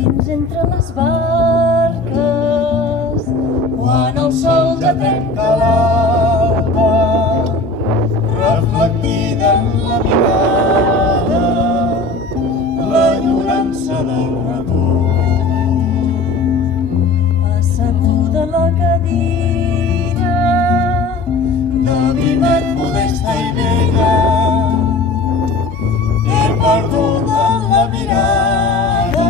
dins entre les barques, quan el sol ja trenca l'alba, reflectida en la mirada, l'enyorança del retorn. Asseguda a la cadira, de vimet modesta i vella, he perdut la mirada,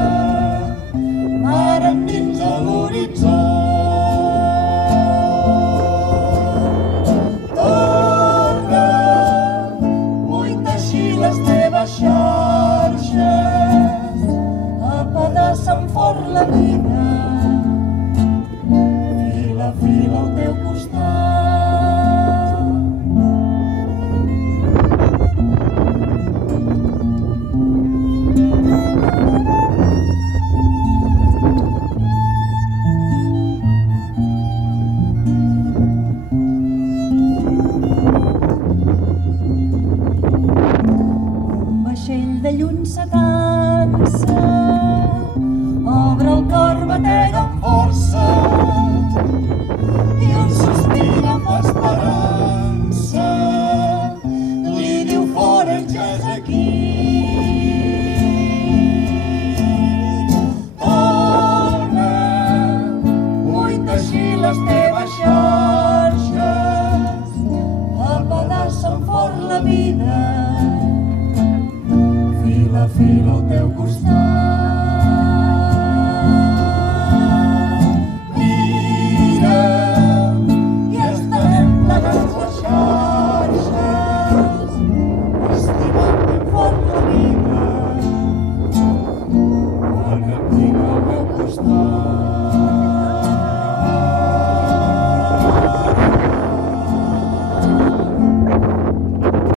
mar endins a l'horitzó. Torna, vull teixir les teves xarxes, apedaça'm fort la vida, fil a fil al teu costat. De lluny s'atansa, obre el cor, batega